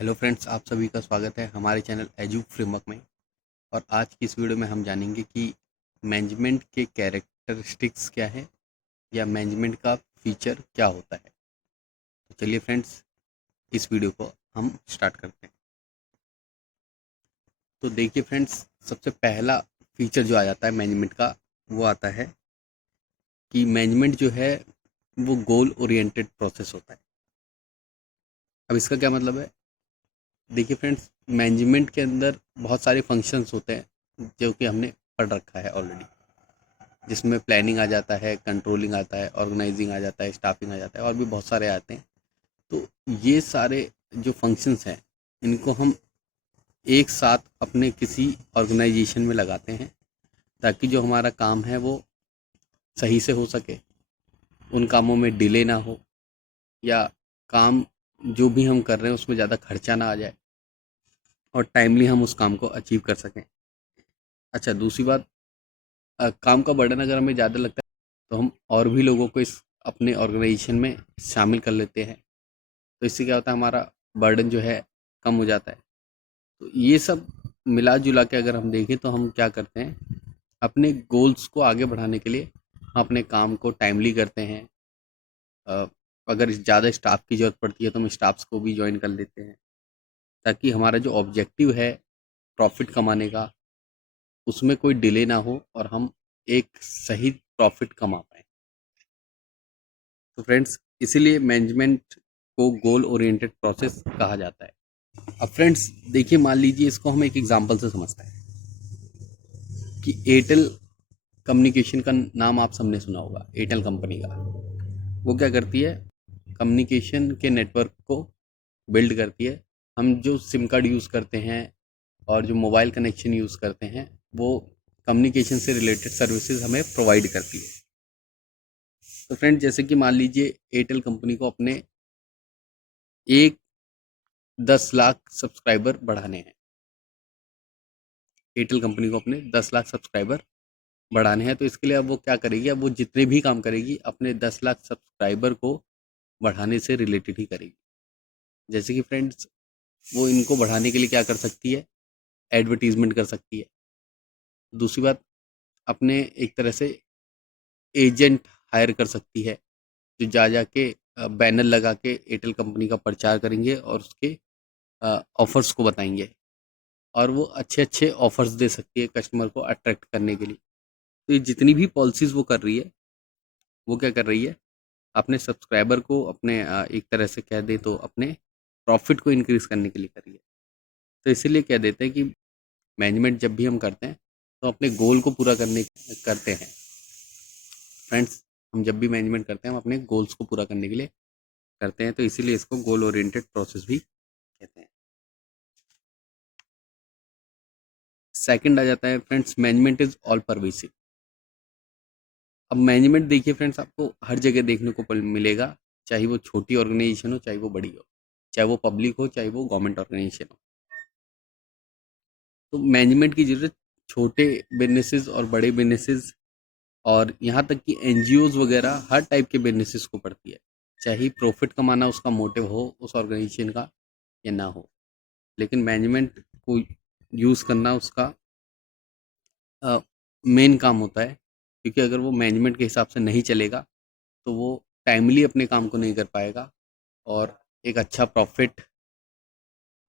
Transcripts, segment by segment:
Hello friends, आप सभी का स्वागत है हमारे चैनल एजू फ्रेमवर्क में। और आज की इस वीडियो में हम जानेंगे कि मैनेजमेंट के कैरेक्टरिस्टिक्स क्या है या मैनेजमेंट का फीचर क्या होता है। तो चलिए फ्रेंड्स, इस वीडियो को हम स्टार्ट करते हैं। तो देखिए फ्रेंड्स, सबसे पहला फीचर जो आ जाता है मैनेजमेंट का, वो आता है कि मैनेजमेंट जो है वो गोल ओरिएंटेड प्रोसेस होता है। अब इसका क्या मतलब है? देखिए फ्रेंड्स, मैनेजमेंट के अंदर बहुत सारे फंक्शंस होते हैं जो कि हमने पढ़ रखा है ऑलरेडी, जिसमें प्लानिंग आ जाता है, कंट्रोलिंग आता है, ऑर्गेनाइजिंग आ जाता है, स्टाफिंग आ जाता है और भी बहुत सारे आते हैं। तो ये सारे जो फंक्शंस हैं, इनको हम एक साथ अपने किसी ऑर्गेनाइजेशन में लगाते हैं ताकि जो हमारा काम है वो सही से हो सके, उन कामों में डिले ना हो, या काम जो भी हम कर रहे हैं उसमें ज़्यादा खर्चा ना आ जाए और टाइमली हम उस काम को अचीव कर सकें। अच्छा, दूसरी बात, काम का बर्डन अगर हमें ज़्यादा लगता है तो हम और भी लोगों को इस अपने ऑर्गेनाइजेशन में शामिल कर लेते हैं। तो इससे क्या होता है, हमारा बर्डन जो है कम हो जाता है। तो ये सब मिला जुला के अगर हम देखें तो हम क्या करते हैं, अपने गोल्स को आगे बढ़ाने के लिए हम अपने काम को टाइमली करते हैं। अ, अगर ज़्यादा स्टाफ की ज़रूरत पड़ती है तो हम स्टाफ्स को भी ज्वाइन कर लेते हैं ताकि हमारा जो ऑब्जेक्टिव है प्रॉफिट कमाने का, उसमें कोई डिले ना हो और हम एक सही प्रॉफिट कमा पाएँ। तो फ्रेंड्स, इसीलिए मैनेजमेंट को गोल ओरिएंटेड प्रोसेस कहा जाता है। अब फ्रेंड्स देखिए, मान लीजिए इसको हम एक एग्जांपल से समझते हैं कि एयरटेल कम्युनिकेशन का नाम आप सबने सुना होगा। एयरटेल कंपनी का, वो क्या करती है, कम्युनिकेशन के नेटवर्क को बिल्ड करती है। हम जो सिम कार्ड यूज़ करते हैं और जो मोबाइल कनेक्शन यूज़ करते हैं, वो कम्युनिकेशन से रिलेटेड सर्विसेज हमें प्रोवाइड करती है। तो फ्रेंड, जैसे कि मान लीजिए एयरटेल कंपनी को अपने एक 10 लाख सब्सक्राइबर बढ़ाने हैं। एयरटेल कंपनी को अपने 10 लाख सब्सक्राइबर बढ़ाने हैं, तो इसके लिए अब वो क्या करेगी, अब वो जितने भी काम करेगी अपने 10 लाख सब्सक्राइबर को बढ़ाने से रिलेटेड ही करेगी। जैसे कि फ्रेंड्स, वो इनको बढ़ाने के लिए क्या कर सकती है, एडवर्टीजमेंट कर सकती है। दूसरी बात, अपने एक तरह से एजेंट हायर कर सकती है जो जा जाके बैनर लगा के एयरटेल कंपनी का प्रचार करेंगे और उसके ऑफर्स को बताएंगे, और वो अच्छे अच्छे ऑफर्स दे सकती है कस्टमर को अट्रैक्ट करने के लिए। तो ये जितनी भी पॉलिसीज़ वो कर रही है, वो क्या कर रही है, अपने सब्सक्राइबर को अपने एक तरह से कह दें तो अपने प्रॉफिट को इंक्रीज़ करने के लिए कर रही है। तो इसीलिए कह देते हैं कि मैनेजमेंट जब भी हम करते हैं तो अपने गोल को पूरा करने करते हैं। फ्रेंड्स, हम जब भी मैनेजमेंट करते हैं हम अपने गोल्स को पूरा करने के लिए करते हैं, तो इसीलिए इसको गोल ओरिएंटेड प्रोसेस भी कहते हैं। सेकंड आ जाता है friends, management is all pervasive. अब मैनेजमेंट देखिए फ्रेंड्स, आपको हर जगह देखने को मिलेगा, चाहे वो छोटी ऑर्गेनाइजेशन हो, चाहे वो बड़ी हो, चाहे वो पब्लिक हो, चाहे वो गवर्नमेंट ऑर्गेनाइजेशन हो। तो मैनेजमेंट की ज़रूरत छोटे बिजनेसेस और बड़े बिजनेसेस और यहाँ तक कि एनजीओज वगैरह हर टाइप के बिजनेसेस को पड़ती है। चाहे प्रॉफिट कमाना उसका मोटिव हो उस ऑर्गेनाइजेशन का या ना हो, लेकिन मैनेजमेंट को यूज़ करना उसका मेन काम होता है। क्योंकि अगर वो मैनेजमेंट के हिसाब से नहीं चलेगा तो वो टाइमली अपने काम को नहीं कर पाएगा और एक अच्छा प्रॉफिट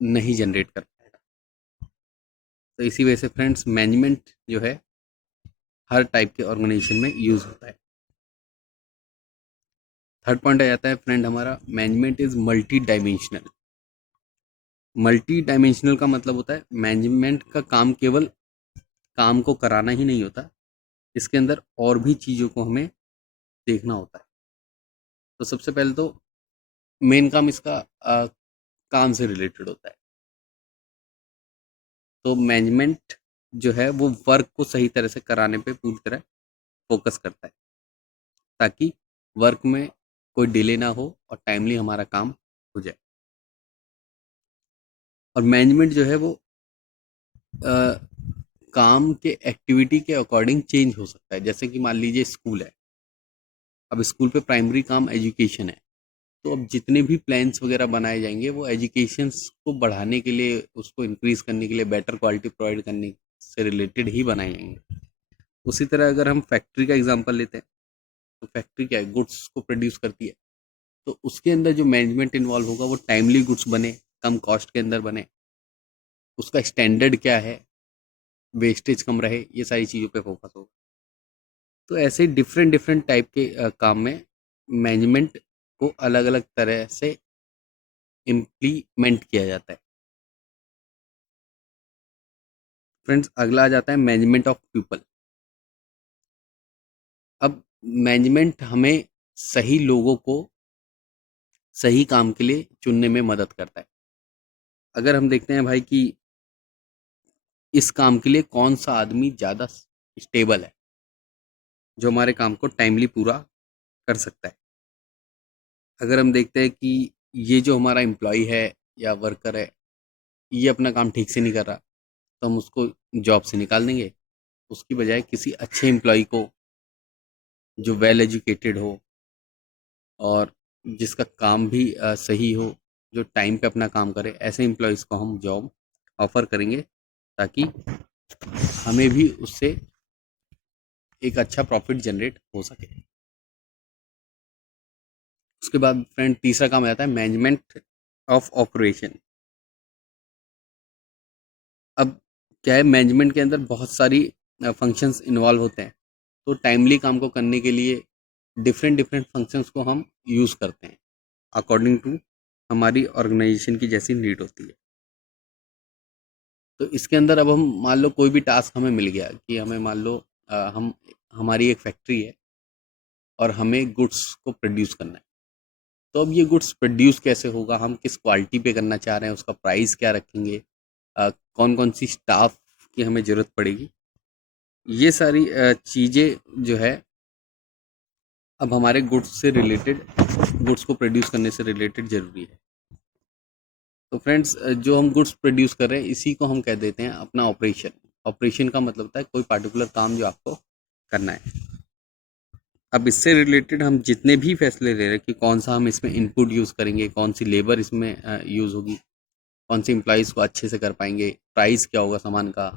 नहीं जनरेट कर पाएगा। तो इसी वजह से फ्रेंड्स, मैनेजमेंट जो है हर टाइप के ऑर्गेनाइजेशन में यूज़ होता है। थर्ड पॉइंट आ जाता है फ्रेंड हमारा, management is multi dimensional. Multi dimensional का मतलब होता है मैनेजमेंट का काम केवल काम को कराना ही नहीं होता, इसके अंदर और भी चीज़ों को हमें देखना होता है। तो सबसे पहले तो मेन काम इसका काम से रिलेटेड होता है। तो मैनेजमेंट जो है वो वर्क को सही तरह से कराने पे पूरी तरह फोकस करता है ताकि वर्क में कोई डिले ना हो और टाइमली हमारा काम हो जाए। और मैनेजमेंट जो है वो अ, काम के एक्टिविटी के अकॉर्डिंग चेंज हो सकता है। जैसे कि मान लीजिए स्कूल है, अब स्कूल पे प्राइमरी काम एजुकेशन है, तो अब जितने भी प्लान्स वगैरह बनाए जाएंगे वो एजुकेशंस को बढ़ाने के लिए, उसको इंक्रीज करने के लिए, बेटर क्वालिटी प्रोवाइड करने से रिलेटेड ही बनाए जाएंगे। उसी तरह अगर हम फैक्ट्री का एग्जांपल लेते हैं, तो फैक्ट्री क्या है, गुड्स को प्रोड्यूस करती है। तो उसके अंदर जो मैनेजमेंट इन्वॉल्व होगा वो टाइमली गुड्स बने, कम कॉस्ट के अंदर बने, उसका स्टैंडर्ड क्या है, वेस्टेज कम रहे, ये सारी चीज़ों पे फोकस होगा। तो ऐसे डिफरेंट डिफरेंट टाइप के काम में मैनेजमेंट को अलग अलग तरह से इम्प्लीमेंट किया जाता है। फ्रेंड्स, अगला आ जाता है मैनेजमेंट ऑफ पीपल। अब मैनेजमेंट हमें सही लोगों को सही काम के लिए चुनने में मदद करता है। अगर हम देखते हैं भाई कि इस काम के लिए कौन सा आदमी ज़्यादा स्टेबल है, जो हमारे काम को टाइमली पूरा कर सकता है। अगर हम देखते हैं कि ये जो हमारा एम्प्लॉय है या वर्कर है, ये अपना काम ठीक से नहीं कर रहा, तो हम उसको जॉब से निकाल देंगे। उसकी बजाय किसी अच्छे एम्प्लॉय को, जो वेल एजुकेटेड हो और जिसका काम भी सही हो, जो टाइम पे अपना काम करे, ऐसे एम्प्लॉयज़ को हम जॉब ऑफ़र करेंगे, ताकि हमें भी उससे एक अच्छा प्रॉफिट जनरेट हो सके। उसके बाद फ्रेंड तीसरा काम आ जाता है मैनेजमेंट ऑफ ऑपरेशन। अब क्या है, मैनेजमेंट के अंदर बहुत सारी फंक्शंस इन्वॉल्व होते हैं। तो टाइमली काम को करने के लिए डिफरेंट डिफरेंट फंक्शंस को हम यूज़ करते हैं अकॉर्डिंग टू हमारी ऑर्गेनाइजेशन की जैसी नीड होती है। तो इसके अंदर अब हम मान लो कोई भी टास्क हमें मिल गया कि हमें मान लो हम हमारी एक फैक्ट्री है और हमें गुड्स को प्रोड्यूस करना है। तो अब ये गुड्स प्रोड्यूस कैसे होगा, हम किस क्वालिटी पे करना चाह रहे हैं, उसका प्राइस क्या रखेंगे, कौन कौन सी स्टाफ की हमें ज़रूरत पड़ेगी, ये सारी चीज़ें जो है अब हमारे गुड्स से रिलेटेड, गुड्स को प्रोड्यूस करने से रिलेटेड ज़रूरी है। तो फ्रेंड्स, जो हम गुड्स प्रोड्यूस कर रहे हैं इसी को हम कह देते हैं अपना ऑपरेशन। ऑपरेशन का मतलब होता है कोई पार्टिकुलर काम जो आपको करना है। अब इससे रिलेटेड हम जितने भी फैसले ले रहे हैं कि कौन सा हम इसमें इनपुट यूज़ करेंगे, कौन सी लेबर इसमें यूज़ होगी, कौन सी एम्प्लॉइज़ को अच्छे से कर पाएंगे, प्राइस क्या होगा सामान का,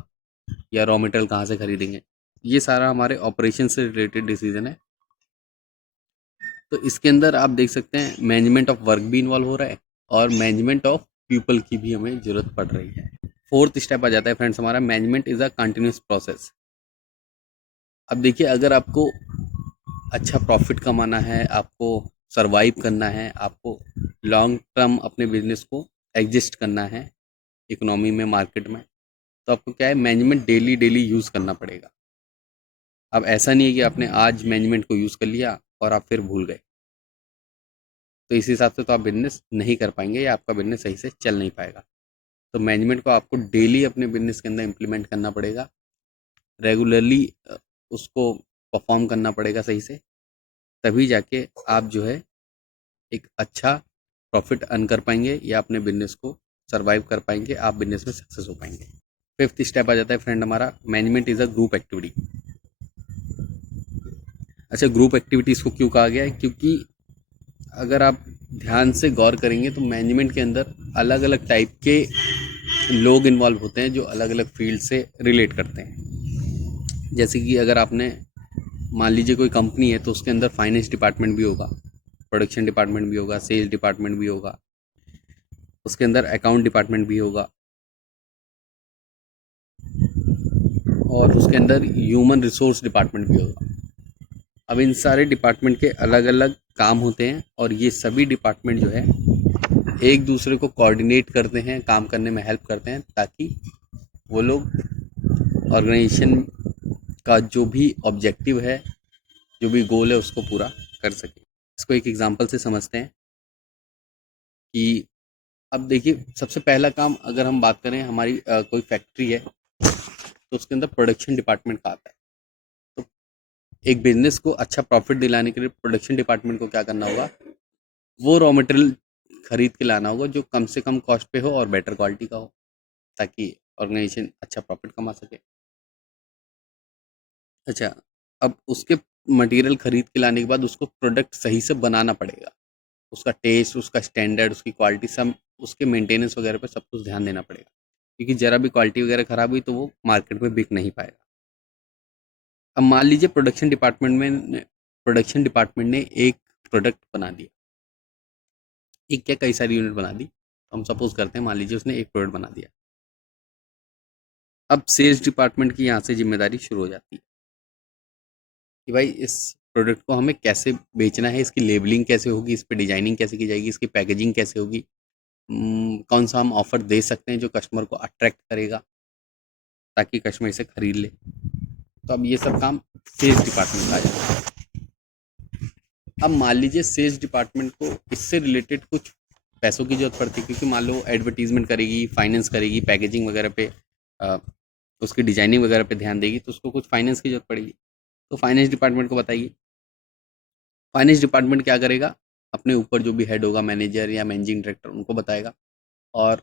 या रॉ मटेरियल कहाँ से खरीदेंगे, ये सारा हमारे ऑपरेशन से रिलेटेड डिसीजन है। तो इसके अंदर आप देख सकते हैं मैनेजमेंट ऑफ वर्क भी इन्वॉल्व हो रहा है और मैनेजमेंट ऑफ पीपल की भी हमें ज़रूरत पड़ रही है। फोर्थ स्टेप आ जाता है फ्रेंड्स हमारा, management is a continuous process. अब देखिए, अगर आपको अच्छा प्रॉफिट कमाना है, आपको सरवाइव करना है, आपको लॉन्ग टर्म अपने बिजनेस को एग्जिस्ट करना है इकोनॉमी में, मार्केट में, तो आपको क्या है, मैनेजमेंट डेली डेली यूज़ करना पड़ेगा। अब ऐसा नहीं है कि आपने आज मैनेजमेंट को यूज़ कर लिया और आप फिर भूल गए, तो इस हिसाब से तो आप बिजनेस नहीं कर पाएंगे या आपका बिजनेस सही से चल नहीं पाएगा। तो मैनेजमेंट को आपको डेली अपने बिजनेस के अंदर इम्प्लीमेंट करना पड़ेगा, रेगुलरली उसको परफॉर्म करना पड़ेगा सही से, तभी जाके आप जो है एक अच्छा प्रॉफिट अर्न कर पाएंगे या अपने बिजनेस को सरवाइव कर पाएंगे, आप बिजनेस में सक्सेस हो पाएंगे। फिफ्थ स्टेप आ जाता है फ्रेंड हमारा, management is a group activity. अच्छा, ग्रुप एक्टिविटीज़ को क्यों कहा गया है, क्योंकि अगर आप ध्यान से गौर करेंगे तो मैनेजमेंट के अंदर अलग अलग टाइप के लोग इन्वॉल्व होते हैं जो अलग अलग फील्ड से रिलेट करते हैं। जैसे कि अगर आपने मान लीजिए कोई कंपनी है तो उसके अंदर फाइनेंस डिपार्टमेंट भी होगा, प्रोडक्शन डिपार्टमेंट भी होगा, सेल्स डिपार्टमेंट भी होगा, उसके अंदर अकाउंट डिपार्टमेंट भी होगा, और उसके अंदर ह्यूमन रिसोर्स डिपार्टमेंट भी होगा। अब इन सारे डिपार्टमेंट के अलग अलग काम होते हैं और ये सभी डिपार्टमेंट जो है एक दूसरे को कोऑर्डिनेट करते हैं, काम करने में हेल्प करते हैं, ताकि वो लोग ऑर्गेनाइजेशन का जो भी ऑब्जेक्टिव है, जो भी गोल है, उसको पूरा कर सकें। इसको एक एग्जांपल से समझते हैं कि अब देखिए, सबसे पहला काम अगर हम बात करें, हमारी कोई फैक्ट्री है तो उसके अंदर प्रोडक्शन डिपार्टमेंट का आता है। तो एक बिजनेस को अच्छा प्रॉफिट दिलाने के लिए प्रोडक्शन डिपार्टमेंट को क्या करना होगा, वो रॉ मटेरियल खरीद के लाना होगा जो कम से कम कॉस्ट पे हो और बेटर क्वालिटी का हो, ताकि ऑर्गेनाइजेशन अच्छा प्रॉफिट कमा सके। अच्छा, अब उसके मटेरियल खरीद के लाने के बाद उसको प्रोडक्ट सही से बनाना पड़ेगा। उसका टेस्ट, उसका स्टैंडर्ड, उसकी क्वालिटी, सब उसके मेंटेनेंस वगैरह पे सब कुछ ध्यान देना पड़ेगा, क्योंकि ज़रा भी क्वालिटी वगैरह ख़राब हुई तो वो मार्केट में बिक नहीं पाएगा। अब मान लीजिए प्रोडक्शन डिपार्टमेंट ने एक प्रोडक्ट बना दिया, एक क्या कई सारी यूनिट बना दी, तो हम सपोज करते हैं मान लीजिए उसने एक प्रोडक्ट बना दिया। अब सेल्स डिपार्टमेंट की यहाँ से जिम्मेदारी शुरू हो जाती है कि भाई इस प्रोडक्ट को हमें कैसे बेचना है, इसकी लेबलिंग कैसे होगी, इस पे डिजाइनिंग कैसे की जाएगी, इसकी पैकेजिंग कैसे होगी, कौन सा हम ऑफर दे सकते हैं जो कस्टमर को अट्रैक्ट करेगा ताकि कस्टमर इसे खरीद ले। तो अब ये सब काम सेल्स डिपार्टमेंट का आ जाता है। अब मान लीजिए सेल्स डिपार्टमेंट को इससे रिलेटेड कुछ पैसों की जरूरत पड़ती है, क्योंकि मान लो एडवर्टीजमेंट करेगी, फाइनेंस करेगी, पैकेजिंग वगैरह पे अ, उसकी डिजाइनिंग वगैरह पे ध्यान देगी, तो उसको कुछ फाइनेंस की जरूरत पड़ेगी। तो फाइनेंस डिपार्टमेंट को बताइए, फाइनेंस डिपार्टमेंट क्या करेगा, अपने ऊपर जो भी हेड होगा, मैनेजर या मैनेजिंग डायरेक्टर, उनको बताएगा, और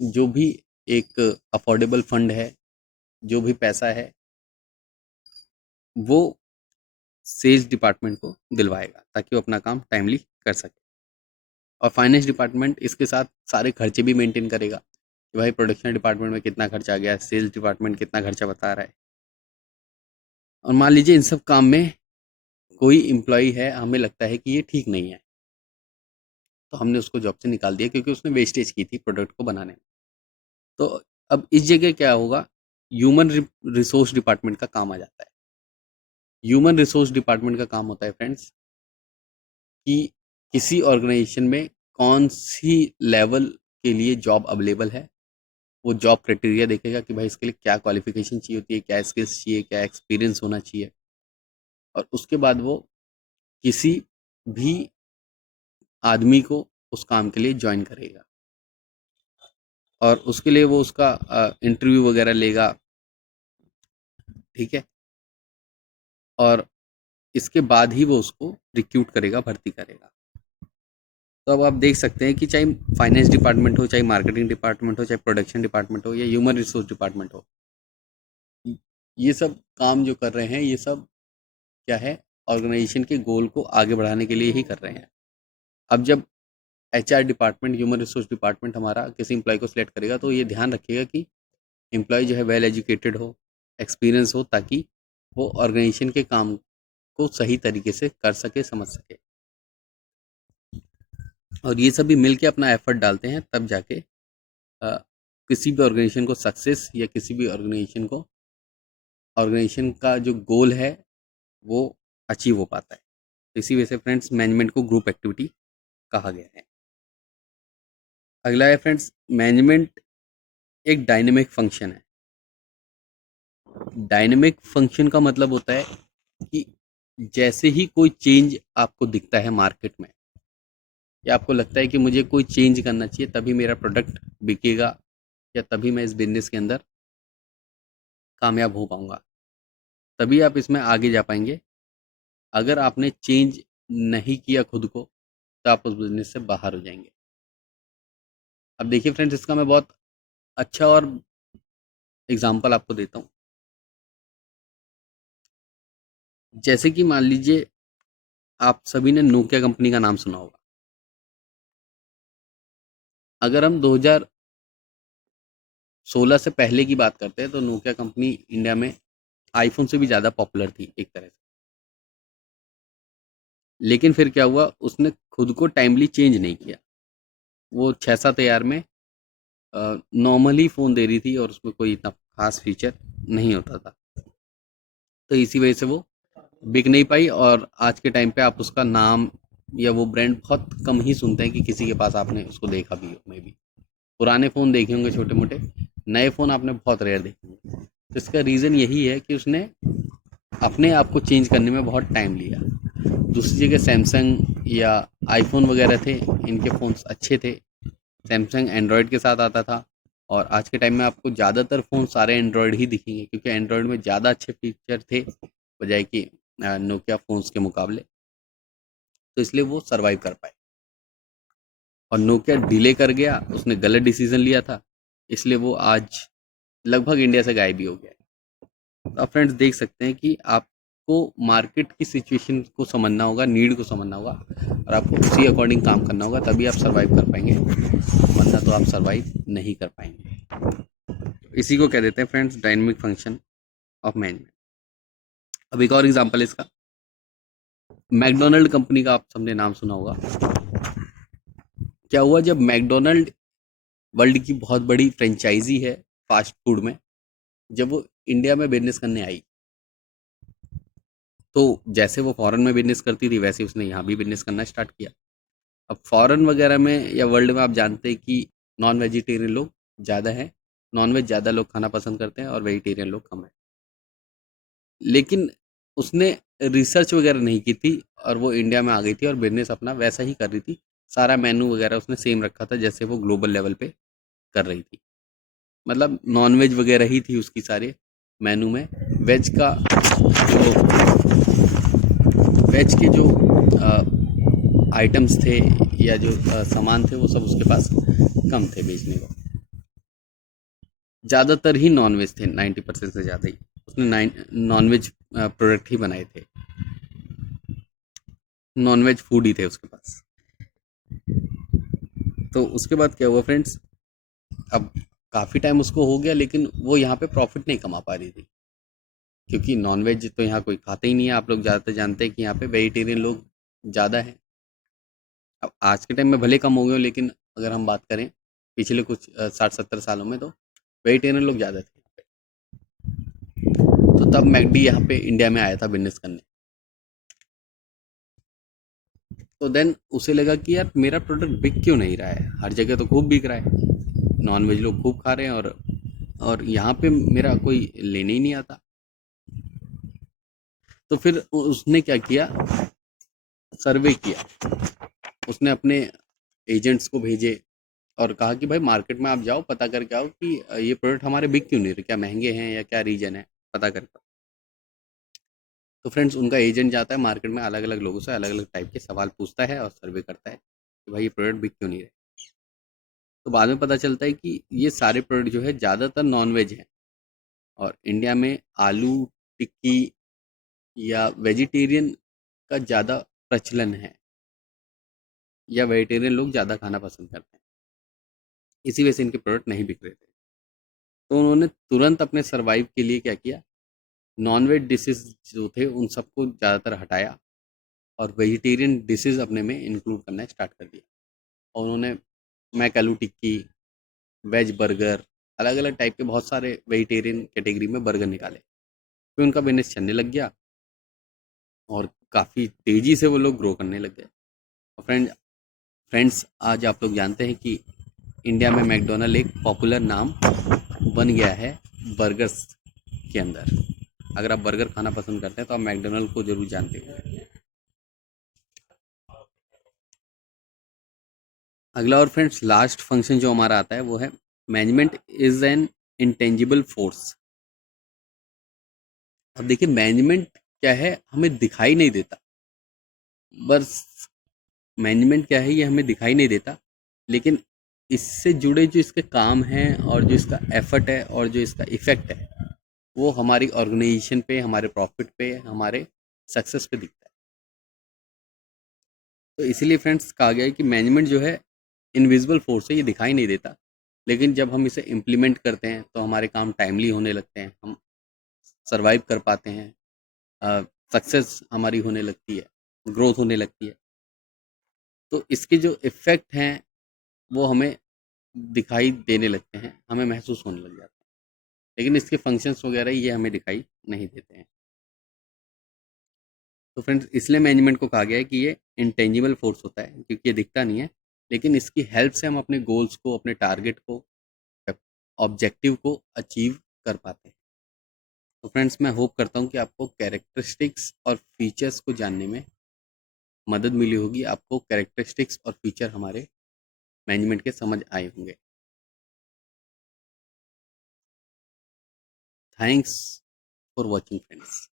जो भी एक अफोर्डेबल फंड है, जो भी पैसा है, वो सेल्स डिपार्टमेंट को दिलवाएगा ताकि वो अपना काम टाइमली कर सके। और फाइनेंस डिपार्टमेंट इसके साथ सारे खर्चे भी मेंटेन करेगा कि भाई प्रोडक्शन डिपार्टमेंट में कितना खर्चा आ गया, सेल्स डिपार्टमेंट कितना खर्चा बता रहा है। और मान लीजिए इन सब काम में कोई एम्प्लॉय है, हमें लगता है कि ये ठीक नहीं है, तो हमने उसको जॉब से निकाल दिया क्योंकि उसने वेस्टेज की थी प्रोडक्ट को बनाने में। तो अब इस जगह क्या होगा, ह्यूमन रिसोर्स डिपार्टमेंट का काम आ जाता है। ह्यूमन रिसोर्स डिपार्टमेंट का काम होता है फ्रेंड्स कि किसी ऑर्गेनाइजेशन में कौन सी लेवल के लिए जॉब अवेलेबल है, वो जॉब क्राइटेरिया देखेगा कि भाई इसके लिए क्या क्वालिफिकेशन चाहिए होती है, क्या स्किल्स चाहिए, क्या एक्सपीरियंस होना चाहिए, और उसके बाद वो किसी भी आदमी को उस काम के लिए ज्वाइन करेगा, और उसके लिए वो उसका इंटरव्यू वगैरह लेगा, ठीक है, और इसके बाद ही वो उसको रिक्रूट करेगा, भर्ती करेगा। तो अब आप देख सकते हैं कि चाहे फाइनेंस डिपार्टमेंट हो, चाहे मार्केटिंग डिपार्टमेंट हो, चाहे प्रोडक्शन डिपार्टमेंट हो, या ह्यूमन रिसोर्स डिपार्टमेंट हो, ये सब काम जो कर रहे हैं, ये सब क्या है, ऑर्गेनाइजेशन के गोल को आगे बढ़ाने के लिए ही कर रहे हैं। अब जब HR department, human resource department हमारा किसी एम्प्लॉय को सिलेक्ट करेगा, तो ये ध्यान रखिएगा कि एम्प्लॉय जो है वेल एजुकेटेड हो, एक्सपीरियंस हो, ताकि वो ऑर्गेनाइजेशन के काम को सही तरीके से कर सके, समझ सके। और ये सभी मिल के अपना एफर्ट डालते हैं, तब जाके अ, किसी भी ऑर्गेनाइजेशन को सक्सेस, या किसी भी ऑर्गेनाइजेशन का जो गोल है वो अचीव हो पाता है। तो इसी वजह से फ्रेंड्स मैनेजमेंट को ग्रुप एक्टिविटी कहा गया है। अगला है फ्रेंड्स, मैनेजमेंट एक डायनेमिक फंक्शन है। डायनेमिक फंक्शन का मतलब होता है कि जैसे ही कोई चेंज आपको दिखता है मार्केट में, या आपको लगता है कि मुझे कोई चेंज करना चाहिए तभी मेरा प्रोडक्ट बिकेगा, या तभी मैं इस बिजनेस के अंदर कामयाब हो पाऊंगा, तभी आप इसमें आगे जा पाएंगे। अगर आपने चेंज नहीं किया खुद को, तो आप उस बिजनेस से बाहर हो जाएंगे। अब देखिए फ्रेंड्स, इसका मैं बहुत अच्छा और एग्जांपल आपको देता हूँ। जैसे कि मान लीजिए आप सभी ने नोकिया कंपनी का नाम सुना होगा। अगर हम 2016 से पहले की बात करते हैं, तो नोकिया कंपनी इंडिया में आईफोन से भी ज़्यादा पॉपुलर थी एक तरह से। लेकिन फिर क्या हुआ, उसने खुद को टाइमली चेंज नहीं किया। वो 6-7 हज़ार में नॉर्मली फ़ोन दे रही थी, और उसमें कोई इतना खास फीचर नहीं होता था। तो इसी वजह से वो बिक नहीं पाई, और आज के टाइम पे आप उसका नाम या वो ब्रांड बहुत कम ही सुनते हैं कि किसी के पास आपने उसको देखा भी हो। मे भी पुराने फ़ोन देखे होंगे छोटे मोटे, नए फ़ोन आपने बहुत रेयर देखे होंगे। तो इसका रीज़न यही है कि उसने अपने आप को चेंज करने में बहुत टाइम लिया। दूसरी जगह सैमसंग या आईफोन वगैरह थे, इनके फ़ोन्स अच्छे थे। सैमसंग एंड्रॉयड के साथ आता था, और आज के टाइम में आपको ज़्यादातर फ़ोन सारे एंड्रॉयड ही दिखेंगे, क्योंकि एंड्रॉयड में ज़्यादा अच्छे फीचर थे बजाय कि नोकिया फ़ोन्स के मुकाबले। तो इसलिए वो सर्वाइव कर पाए। और नोकिया डिले कर गया, उसने गलत डिसीजन लिया था, इसलिए वो आज लगभग इंडिया से गायब ही हो गया है। तो आप फ्रेंड्स देख सकते हैं कि आप आपको मार्केट की सिचुएशन को समझना होगा, नीड को समझना होगा और आपको उसी अकॉर्डिंग काम करना होगा, तभी आप सर्वाइव कर पाएंगे, वरना तो आप सर्वाइव नहीं कर पाएंगे। इसी को कह देते हैं friends dynamic function of management. अब एक और एग्जांपल है इसका, मैकडोनल्ड कंपनी का आप सबने नाम सुना होगा। क्या हुआ जब मैकडोनल्ड वर्ल्ड की बहुत बड़ी फ्रेंचाइजी है फास्ट फूड में, जब वो इंडिया में बिजनेस करने आई, तो जैसे वो फॉरेन में बिजनेस करती थी वैसे उसने यहाँ भी बिजनेस करना स्टार्ट किया। अब फॉरेन वगैरह में या वर्ल्ड में आप जानते हैं कि नॉन वेजिटेरियन लोग ज़्यादा हैं, नॉन वेज ज़्यादा लोग खाना पसंद करते हैं और वेजिटेरियन लोग कम हैं। लेकिन उसने रिसर्च वगैरह नहीं की थी और वो इंडिया में आ गई थी और बिजनेस अपना वैसा ही कर रही थी। सारा मेनू वगैरह उसने सेम रखा था जैसे वो ग्लोबल लेवल पे कर रही थी। मतलब नॉन वेज वगैरह ही थी उसकी सारे मेनू में। वेज का जो वेज के जो आइटम्स थे या जो सामान थे वो सब उसके पास कम थे बेचने को। ज़्यादातर ही नॉन वेज थे, 90% से ज़्यादा ही उसने नॉन वेज प्रोडक्ट ही बनाए थे, नॉन वेज फूड ही थे उसके पास। तो उसके बाद क्या हुआ फ्रेंड्स, अब काफ़ी टाइम उसको हो गया लेकिन वो यहाँ पे प्रॉफिट नहीं कमा पा रही थी, क्योंकि नॉन वेज तो यहाँ कोई खाता ही नहीं है। आप लोग ज़्यादातर जानते हैं कि यहाँ पे वेजिटेरियन लोग ज़्यादा हैं। अब आज के टाइम में भले कम हो गए हो, लेकिन अगर हम बात करें पिछले कुछ 60-70 सालों में, तो वेजिटेरियन लोग ज़्यादा थे। तो तब मैकडी यहाँ पे इंडिया में आया था बिजनेस करने। तो देन उसे लगा कि यार मेरा प्रोडक्ट बिक क्यों नहीं रहा है, हर जगह तो खूब बिक रहा है, नॉन वेज लोग खूब खा रहे हैं और यहाँ पे मेरा कोई लेने ही नहीं आता। तो फिर उसने क्या किया, सर्वे किया। उसने अपने एजेंट्स को भेजे और कहा कि भाई मार्केट में आप जाओ, पता करके आओ कि ये प्रोडक्ट हमारे बिक क्यों नहीं रहे, क्या महंगे हैं या क्या रीजन है, पता करके आओ। तो फ्रेंड्स उनका एजेंट जाता है मार्केट में, अलग अलग लोगों से अलग अलग टाइप के सवाल पूछता है और सर्वे करता है कि भाई ये प्रोडक्ट बिक क्यों नहीं रहे। तो बाद में पता चलता है कि ये सारे प्रोडक्ट जो है ज़्यादातर नॉन वेज हैं और इंडिया में आलू टिक्की या वेजिटेरियन का ज़्यादा प्रचलन है, या वेजिटेरियन लोग ज़्यादा खाना पसंद करते हैं, इसी वजह से इनके प्रोडक्ट नहीं बिक रहे थे। तो उन्होंने तुरंत अपने सर्वाइव के लिए क्या किया, नॉन वेज डिशेज जो थे उन सबको ज़्यादातर हटाया और वेजिटेरियन डिशेज अपने में इंक्लूड करना स्टार्ट कर दिया। और उन्होंने मैकालू टिक्की, वेज बर्गर, अलग अलग टाइप के बहुत सारे वेजिटेरियन कैटेगरी में बर्गर निकाले। फिर उनका बिजनेस चलने लग गया और काफ़ी तेज़ी से वो लोग ग्रो करने लग गए। और फ्रेंड्स आज आप लोग जानते हैं कि इंडिया में मैकडोनल्ड एक पॉपुलर नाम बन गया है बर्गर्स के अंदर। अगर आप बर्गर खाना पसंद करते हैं तो आप मैकडोनल्ड को जरूर जानते हैं। अगला और फ्रेंड्स लास्ट फंक्शन जो हमारा आता है वो है management is an intangible force. अब देखिए मैनेजमेंट क्या है, हमें दिखाई नहीं देता। बस मैनेजमेंट क्या है ये हमें दिखाई नहीं देता, लेकिन इससे जुड़े जो इसके काम हैं और जो इसका एफर्ट है और जो इसका इफेक्ट है वो हमारी ऑर्गेनाइजेशन पे, हमारे प्रॉफिट पे, हमारे सक्सेस पे दिखता है। तो इसीलिए फ्रेंड्स कहा गया है कि मैनेजमेंट जो है इनविजिबल फोर्स है, ये दिखाई नहीं देता, लेकिन जब हम इसे इम्प्लीमेंट करते हैं तो हमारे काम टाइमली होने लगते हैं, हम सरवाइव कर पाते हैं, सक्सेस हमारी होने लगती है, ग्रोथ होने लगती है। तो इसके जो इफ़ेक्ट हैं वो हमें दिखाई देने लगते हैं, हमें महसूस होने लग जाते हैं, लेकिन इसके फंक्शंस वगैरह ये हमें दिखाई नहीं देते हैं। तो फ्रेंड्स इसलिए मैनेजमेंट को कहा गया है कि ये इंटेंजिबल फोर्स होता है, क्योंकि ये दिखता नहीं है, लेकिन इसकी हेल्प से हम अपने गोल्स को, अपने टारगेट को, ऑब्जेक्टिव को अचीव कर पाते हैं। तो फ्रेंड्स मैं होप करता हूँ कि आपको कैरेक्टरिस्टिक्स और फीचर्स को जानने में मदद मिली होगी, आपको कैरेक्टरिस्टिक्स और फीचर हमारे मैनेजमेंट के समझ आए होंगे। Thanks for watching friends.